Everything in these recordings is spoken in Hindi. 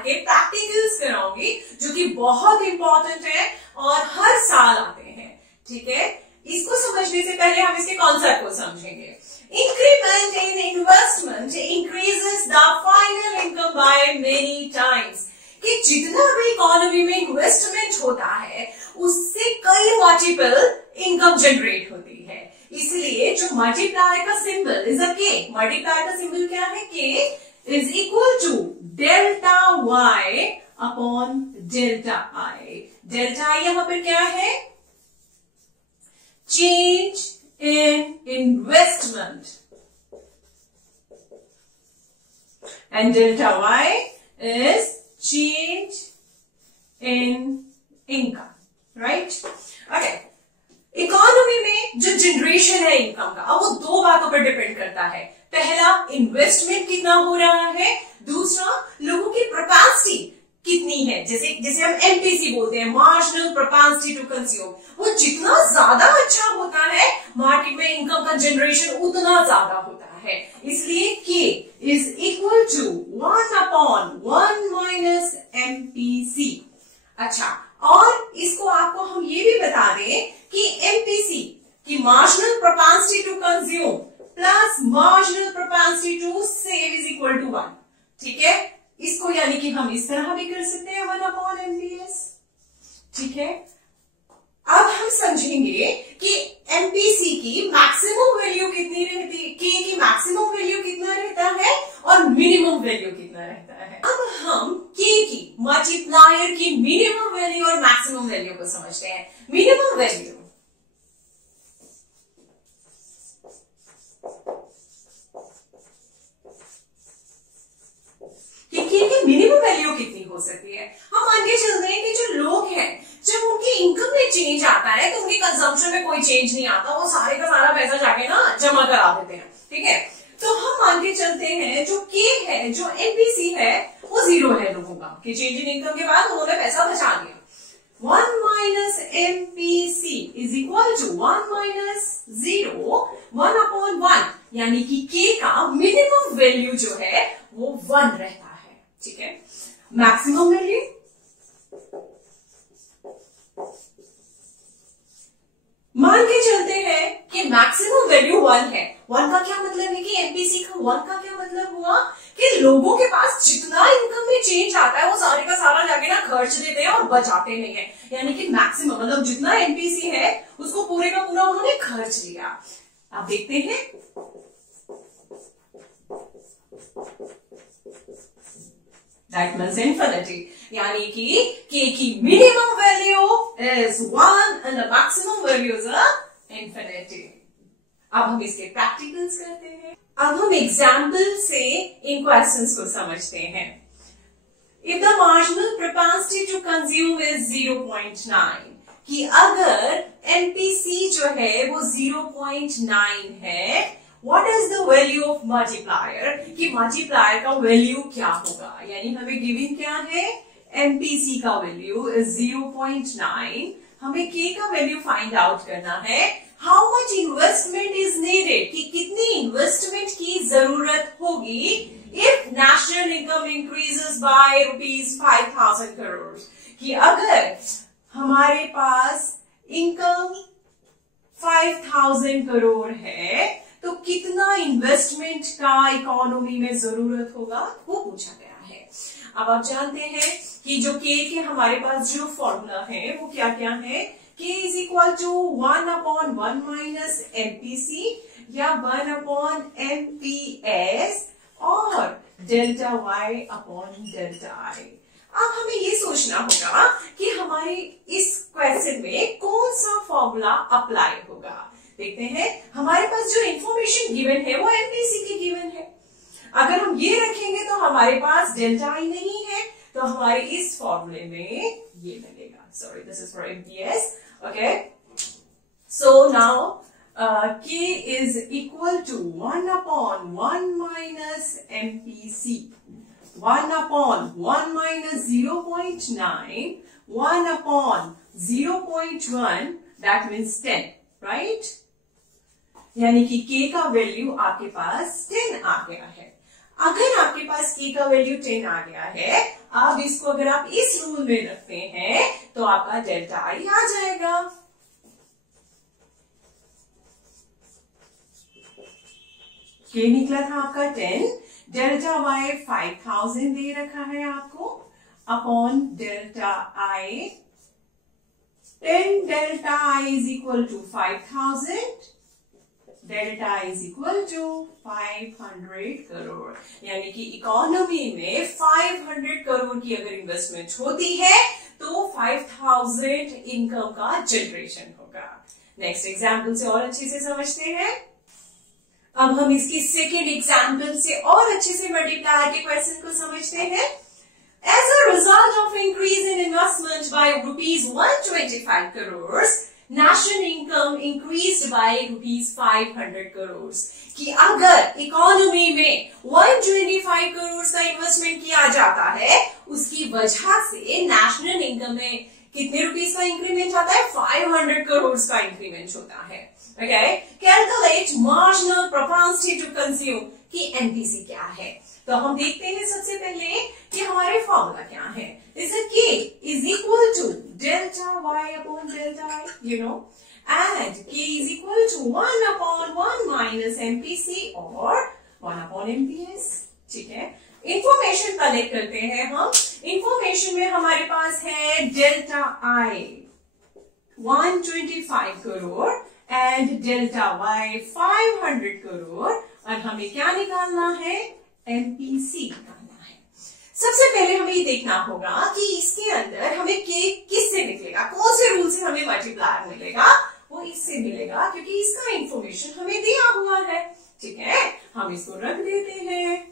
के प्रैक्टिकल्स कराऊंगी जो कि बहुत इंपॉर्टेंट है और हर साल आते हैं। ठीक है, इसको समझने से पहले हम इसके कॉन्सेप्ट को समझेंगे। Increment in investment increases the final income by many times, कि जितना भी इकोनॉमी में इन्वेस्टमेंट होता है उससे कई मल्टीपल इनकम जनरेट होती है। इसलिए जो मल्टीप्लायर का सिंबल इज अ के, मल्टीप्लायर का सिंबल क्या है, K is equal to delta Y upon delta I. Delta I यहां पर क्या है, change in investment, and delta Y is change in income, right? Okay. Economy में जो जनरेशन है इनकम का, अब वो दो बातों पर डिपेंड करता है। पहला, इन्वेस्टमेंट कितना हो रहा है, दूसरा लोगों की प्रोपेंसिटी कितनी है, जैसे हम एमपीसी बोलते हैं, मार्जिनल प्रोपेंसिटी टू कंज्यूम। वो जितना ज्यादा अच्छा होता है मार्केट में इनकम का जनरेशन उतना ज्यादा होता है। इसलिए K is equal to 1 upon 1 minus MPC. अच्छा, और इसको आपको हम ये भी बता दें कि एमपीसी की marginal propensity to consume plus marginal propensity to save is equal to 1। ठीक है, इसको यानी कि हम इस तरह भी कर सकते हैं 1 अपॉन एमपीएस। ठीक है, अब हम समझेंगे कि एमपीसी की मैक्सिमम वैल्यू कितनी रहती है, के की मैक्सिमम वैल्यू कितना रहता है और मिनिमम वैल्यू कितना रहता है। अब हम के की मल्टीप्लायर की मिनिमम वैल्यू और मैक्सिमम वैल्यू को समझते हैं। मिनिमम वैल्यू के की मिनिमम वैल्यू कितनी हो सकती है। हम मान के चलते हैं कि जो लोग हैं, जब उनकी इनकम में चेंज आता है तो उनके कंजम्पशन में कोई चेंज नहीं आता, वो सारे का सारा पैसा जाके ना जमा करा देते हैं। ठीक है, तो हम मान के चलते हैं जो के है, जो एमपीसी है, वो जीरो है लोगों का, कि चेंज इन इनकम के बाद उन्होंने पैसा बचा लिया। 1 minus MPC is equal to 1 minus 0, 1 upon 1, यानी कि के का मिनिमम वैल्यू जो है वो 1 रहता है। ठीक है, मैक्सिमम वैल्यू मान के चलते हैं कि मैक्सिमम वैल्यू 1 है। 1 का क्या मतलब है कि एमपीसी का 1 का क्या मतलब हुआ कि लोगों के पास जितना इनकम में चेंज आता है वो सारे का सारा जाके ना खर्च देते हैं और बचाते नहीं है। यानी कि मैक्सिमम मतलब जितना एमपीसी है उसको पूरे का पूरा उन्होंने खर्च लिया। आप देखते हैं, दैट मीन्स इन्फिनिटी, यानी कि के की minimum value is 1 and the maximum value is infinity. अब हम इसके प्रैक्टिकल्स करते हैं। अब हम एग्जाम्पल से इन क्वेश्चंस को समझते हैं। If the marginal propensity to consume is 0.9, कि अगर एमपीसी जो है वो 0.9 है, What is the value of multiplier? कि मल्टीप्लायर का वैल्यू क्या होगा, यानी हमें गिवन क्या है, एमपीसी का वैल्यू इज 0.9, हमें के का वैल्यू फाइंड आउट करना है। How much investment is needed, कि कितनी इन्वेस्टमेंट की जरूरत होगी if national income increases by ₹5,000 crore, कि अगर हमारे पास इनकम 5,000 करोड़ है तो कितना इन्वेस्टमेंट का इकोनॉमी में जरूरत होगा, वो पूछा गया है। अब आप जानते हैं कि जो के हमारे पास जो फॉर्मूला है वो क्या क्या है, K is equal to 1 upon 1 minus MPC या 1 अपॉन एमपीएस और delta Y upon delta I. अब हमें ये सोचना होगा कि हमारे इस क्वेश्चन में कौन सा फॉर्मूला अप्लाई होगा। देखते हैं, हमारे पास जो इंफॉर्मेशन गिवन है वो एमपीसी की गिवन है। अगर हम ये रखेंगे तो हमारे पास डेल्टा आई नहीं है, तो हमारे इस फॉर्मूले में ये लगेगा। Sorry, this is for MPS. Okay, so now K is equal to 1 upon 1 minus MPC, 1 upon 1 minus 0.9, 1 upon 0.1, that means 10, right? यानी कि के का वैल्यू आपके पास 10 आ गया है। अगर आपके पास k का वैल्यू 10 आ गया है, अब इसको अगर आप इस रूल में रखते हैं तो आपका डेल्टा i आ जाएगा। k निकला था आपका 10, डेल्टा y 5000 दे रखा है आपको, upon delta i 10 delta i is equal to 5000, delta i is equal to 500 crore. यानी कि इकोनॉमी में 500 करोड़ की अगर इन्वेस्टमेंट होती है तो 5000 इनकम का जनरेशन होगा। नेक्स्ट एग्जाम्पल से और अच्छे से समझते हैं। अब हम इसकी सेकेंड एग्जाम्पल से और अच्छे से मल्टीप्लाई के क्वेश्चन को समझते हैं। As a result of increase in investment by rupees 125 crores, national income increased by rupees 500 crores। कि अगर इकोनॉमी में 125 करोड़ का इन्वेस्टमेंट किया जाता है, उसकी वजह से नेशनल इनकम में कितने रुपीस का इंक्रीमेंट आता है? 500 करोड़ का इंक्रीमेंट होता है। Okay, calculate marginal propensity to consume कि एमपीसी क्या है। तो हम देखते हैं सबसे पहले कि हमारे फॉर्मूला क्या है। Is k is equal to delta y upon delta i, you know, and k is equal to 1 upon 1 minus MPC और 1 अपॉन एमपीएस। ठीक है, इंफॉर्मेशन कलेक्ट करते हैं हम। इंफॉर्मेशन में हमारे पास है delta i 125 crore and delta y 500 crore, और हमें क्या निकालना है? एमपीसी निकालना है। सबसे पहले हमें ये देखना होगा कि इसके अंदर हमें k किससे निकलेगा, कौन से रूल से हमें मल्टीप्लायर मिलेगा? वो इससे मिलेगा क्योंकि इसका इंफॉर्मेशन हमें दिया हुआ है। ठीक है, हम इसको रख देते हैं।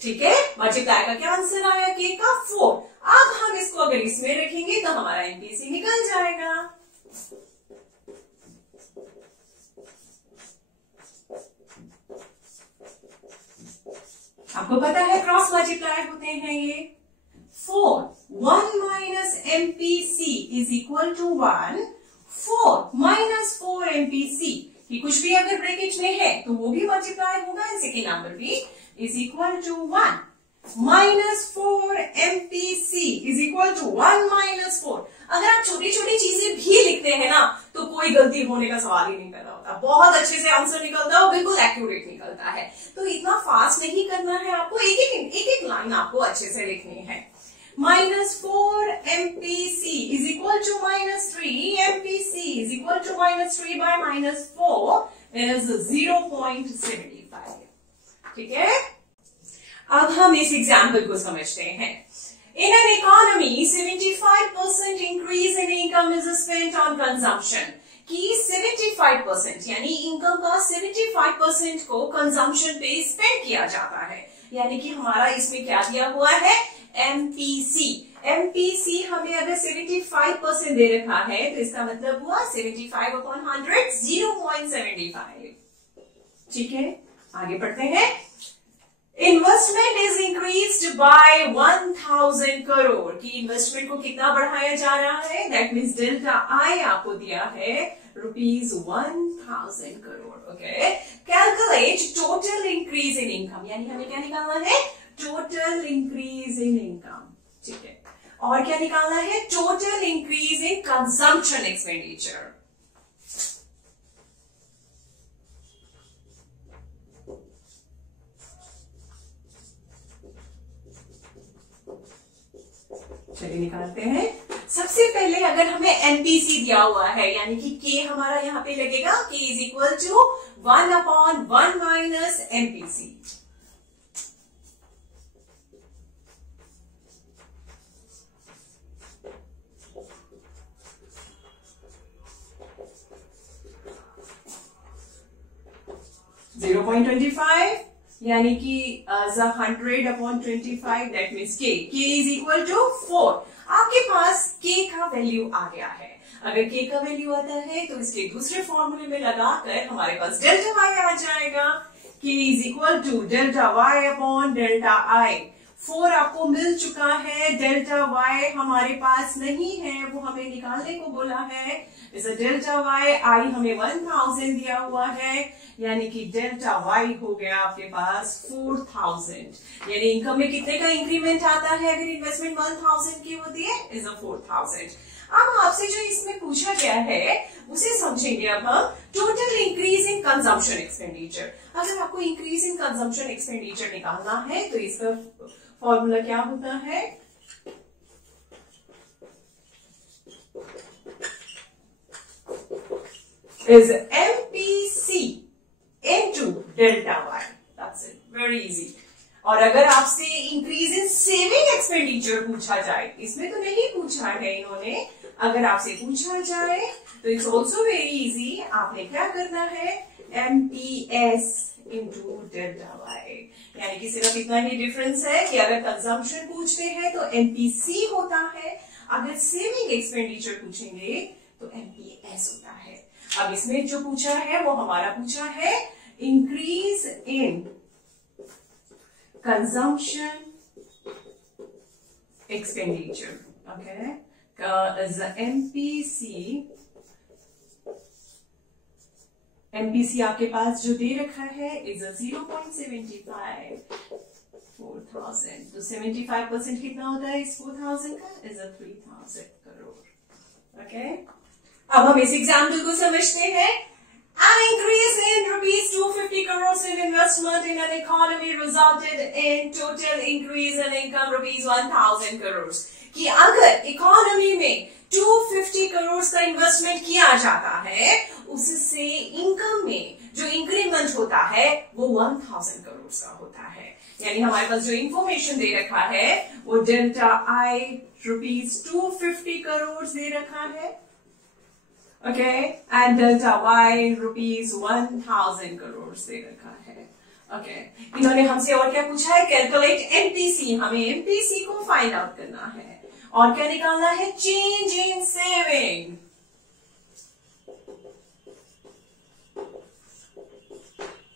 ठीक है, मल्टीप्लाई का क्या आंसर आया? k का 4। अब हम इसको अगर इसमें रखेंगे तो हमारा एमपीसी निकल जाएगा। आपको पता है क्रॉस मल्टीप्लाई होते हैं ये। 1 minus MPC is equal to 1, 4 minus 4 MPC कि कुछ भी अगर ब्रैकेट में है तो वो भी मल्टीप्लाई होगा, सेकेंड नंबर भी is equal to 1 minus 4 MPC is equal to 1 minus 4। अगर आप छोटी छोटी चीजें भी लिखते हैं ना तो कोई गलती होने का सवाल ही नहीं पैदा होता, बहुत अच्छे से आंसर निकलता है और बिल्कुल एक्यूरेट निकलता है। तो इतना फास्ट नहीं करना है आपको, एक एक लाइन आपको अच्छे से लिखनी है। Minus 4 MPC is equal to minus 3 MPC is equal to minus 3 by minus 4 is 0.75। ठीक है, अब हम इस एग्जाम्पल को समझते हैं। In an economy, 75% increase in income is spent on consumption। कि 75% यानी इनकम का 75% को कंजम्पशन पे स्पेंड किया जाता है। यानी कि हमारा इसमें क्या दिया हुआ है? एमपीसी। एमपीसी हमें अगर 75% दे रखा है तो इसका मतलब हुआ 75 अपॉन 100 0.75। ठीक है, आगे बढ़ते हैं। Investment is increased by 1000 crore की इन्वेस्टमेंट को कितना बढ़ाया जा रहा है? दैट मीन्स डेल्टा आई आपको दिया है rupees 1000 crore. Okay, calculate total increase in income, यानी हमें क्या निकालना है? Total increase in income. ठीक है, और क्या निकालना है? Total increase in consumption expenditure. चलिए निकालते हैं। सबसे पहले अगर हमें एमपीसी दिया हुआ है यानी कि के हमारा यहाँ पे लगेगा K is equal to 1 upon 1 minus MPC. Zero 0.25 यानी कि 100 upon 25 that means K is equal to 4। आपके पास के का वैल्यू आ गया है। अगर के का वैल्यू आता है तो इसके दूसरे फॉर्मूले में लगाकर हमारे पास डेल्टा वाई आ जाएगा। K is equal to delta Y upon delta I. 4 आपको मिल चुका है, डेल्टा वाई हमारे पास नहीं है, वो हमें निकालने को बोला है। इस डेल्टा वाई आई हमें 1000 दिया हुआ है, यानी कि डेल्टा वाई हो गया आपके पास 4000। यानी इनकम में कितने का इंक्रीमेंट आता है अगर इन्वेस्टमेंट 1000 की होती है, इज 4000। अब आपसे जो इसमें पूछा गया है उसे समझेंगे अब हम। Total increase in consumption expenditure. अगर आपको इंक्रीज इन कंजम्पशन एक्सपेंडिचर निकालना है तो इसका फॉर्मूला क्या होता है, is MPC into delta y. That's it. Very easy. और अगर आपसे इंक्रीज इन सेविंग एक्सपेंडिचर पूछा जाए, इसमें तो नहीं पूछा है इन्होंने, अगर आपसे पूछा जाए तो इट्स ऑल्सो वेरी इजी। आपने क्या करना है, MPS इंटू डेल्टा वाई, यानी कि सिर्फ इतना ही डिफरेंस है कि अगर कंजम्पशन पूछते हैं तो MPC होता है, अगर सेविंग एक्सपेंडिचर पूछेंगे तो MPS होता है। अब इसमें जो पूछा है वो हमारा पूछा है increase in consumption expenditure, okay, MPC आपके पास जो दे रखा है इज 0.75 4000, तो 75% कितना होता है इस 4000 का, इज 3000 करोड़। ओके, अब हम इस एग्जाम्पल को समझते हैं। An increase in rupees 250 crores in investment in an economy resulted in total increase in income rupees 1000 crores। कि अगर इकोनॉमी में 250 करोड़ का इन्वेस्टमेंट किया जाता है, उससे इनकम में जो इंक्रीमेंट होता है वो 1000 करोड़ का होता है। यानी हमारे पास जो इंफॉर्मेशन दे रखा है वो डेल्टा आई रुपीज 250 करोड़ दे रखा है, okay, and delta Y rupees 1000 crore दे रखा है। ओके, इन्होंने हमसे और क्या पूछा है, कैलकुलेट एमपीसी। हमें एमपीसी को फाइंड आउट करना है और क्या निकालना है, change in saving.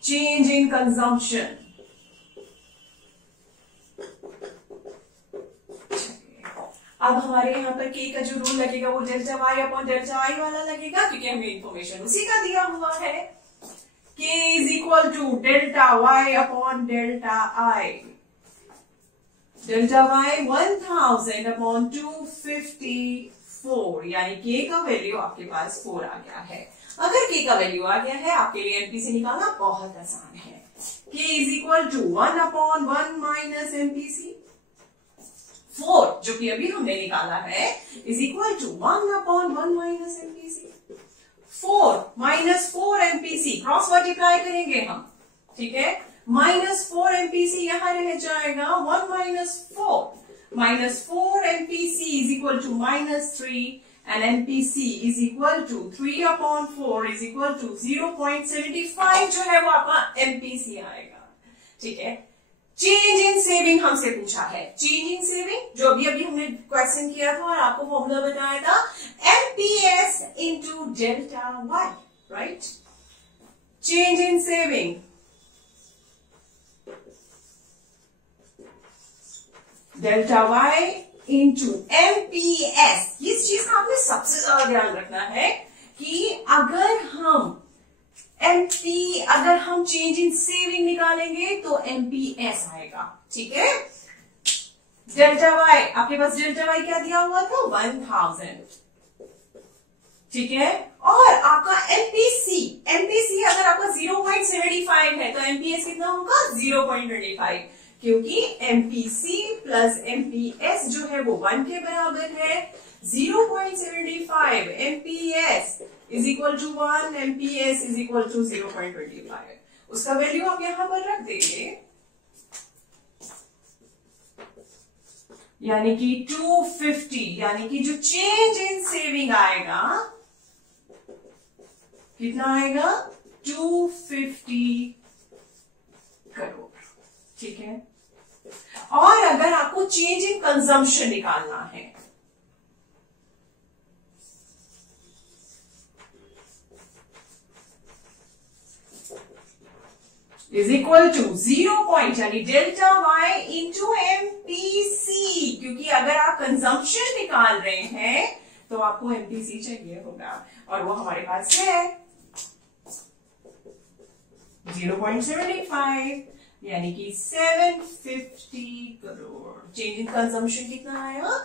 Change in consumption. अब हमारे यहाँ पर के का जो रूल लगेगा वो delta Y upon delta I वाला लगेगा, क्योंकि हमें इंफॉर्मेशन उसी का दिया हुआ है। K is equal to delta Y upon delta I. Delta Y 1000 upon 254, यानी के का वैल्यू आपके पास 4 आ गया है। अगर के का वैल्यू आ गया है, आपके लिए एमपीसी निकालना बहुत आसान है। K is equal to 1 upon 1 minus MPC. 4 जो कि अभी हमने निकाला है is equal to 1 upon 1 minus MPC. 4 minus 4 MPC cross multiply करेंगे हम, ठीक है, -4 एमपीसी यहां रह जाएगा, 1 minus 4 MPC is equal to -3 and MPC is equal to 3 upon 4 is equal to 0.75 जो है वो आपका MPC आएगा, ठीक है। चेंज इन सेविंग हमसे पूछा है, चेंज इन सेविंग जो अभी हमने क्वेश्चन किया था और आपको फॉर्मूला बताया था, MPS into delta Y, right. Change in saving delta Y into MPS। इस चीज का आपने सबसे ज्यादा ध्यान रखना है कि अगर हम चेंज इन सेविंग निकालेंगे तो MPS आएगा, ठीक है। डेल्टा वाई आपके पास डेल्टा वाई क्या दिया हुआ था, 1000, ठीक है, और आपका MPC अगर आपका 0.75 है तो MPS कितना होगा, 0.25, क्योंकि MPC प्लस MPS जो है वो 1 के बराबर है। 0.75 MPS is equal to 1, MPS is equal to 0.25। उसका वैल्यू आप यहां पर रख देंगे, यानी कि 250, यानी कि जो चेंज इन सेविंग आएगा कितना आएगा, 250 करोड़, ठीक है। और अगर आपको चेंज इन कंजम्पशन निकालना है, इज इक्वल टू 0 यानी डेल्टा वाई इंटू एमपीसी, क्योंकि अगर आप कंजम्पशन निकाल रहे हैं तो आपको एमपीसी चाहिए होगा और वो हमारे पास है 0.75 यानी कि 750 करोड़। चेंज इन कंजम्पशन कितना आया?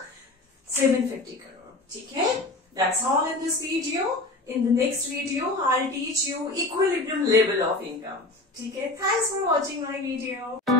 750 करोड़। ठीक है, that's all in this video. In the next video, I'll teach you equilibrium level of income. ठीक है, thanks for watching my video.